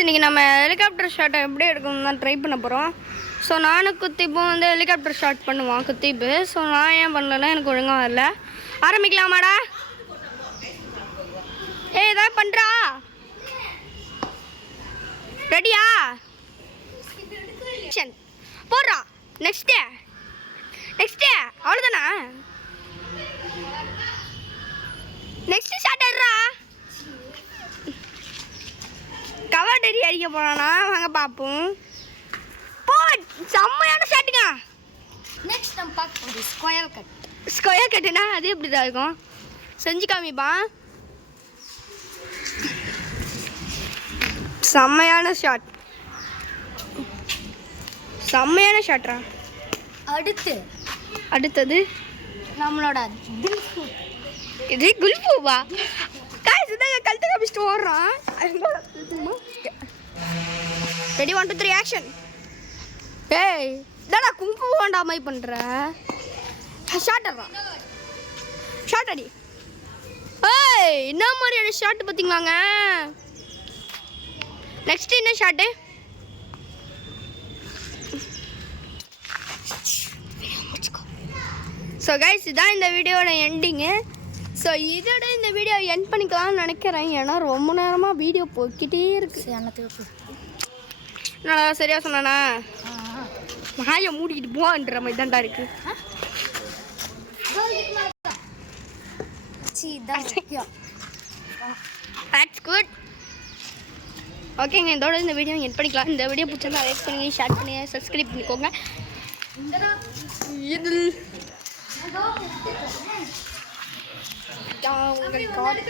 இன்றைக்கி நம்ம ஹெலிகாப்டர் ஷாட்டை எப்படி எடுக்கணும்னு தான் ட்ரை பண்ண போகிறோம். ஸோ நானும் குத்திப்பும் வந்து ஹெலிகாப்டர் ஷாட் பண்ணுவான் குத்திப்பு. ஸோ நான் ஏன் பண்ணலன்னா எனக்கு ஒழுங்காக வரல. ஆரம்பிக்கலாமாடா? ஏதாவது பண்ணுறா? ரெடியா? போடுறா. நெக்ஸ்ட்டு அவ்வளோதானா? நெக்ஸ்ட்டு ஷாட் எடுறா. கவர் டெரி அடிக்க போறானா? வாங்க பார்ப்போம். செம்மையான ஷாட்டுங்க. நெக்ஸ்ட் நம்ம பார்க்க போகிறது ஸ்கொயர் கட். ஸ்கொயர் கட்டுனா அது எப்படி தான் இருக்கும்? செஞ்சு காமிப்பா. செம்மையான ஷாட்ரா. அடுத்தது நம்மளோட இது குல்பூவா? காய்ஸ் இதாங்க கழுத்தை காமிச்சிட்டு ஓடுறான். Ready 1 2 3 action. ஏய் என்னடா கும்பு வேண்டா மாதிரி பண்ணுற? ஷாட் அடி. ஏய் என்ன மாதிரியான ஷாட் பார்த்தீங்களாங்க? நெக்ஸ்ட் என்ன ஷாட்டு? ஸோ கைஸ் இதான் இந்த வீடியோட எண்டிங்கு. ஸோ இதோட இந்த வீடியோ எண்ட் பண்ணிக்கலாம்னு நினைக்கிறேன். ஏன்னா ரொம்ப நேரமாக வீடியோ போய்கிட்டே இருக்குது. நான் சரியாக சொன்னானா? மாயை மூடிக்கிட்டு போன்ற மாதிரி தான்டா இருக்கு. That's good. ஓகேங்க, இதோட இந்த வீடியோ எண்ட் பண்ணிக்கலாம். இந்த வீடியோ பிடிச்சிருந்தா லைக் பண்ணுங்க, ஷேர் பண்ணுங்க, சப்ஸ்கிரைப் பண்ணிக்கோங்க. இதில் உங்கள் காட்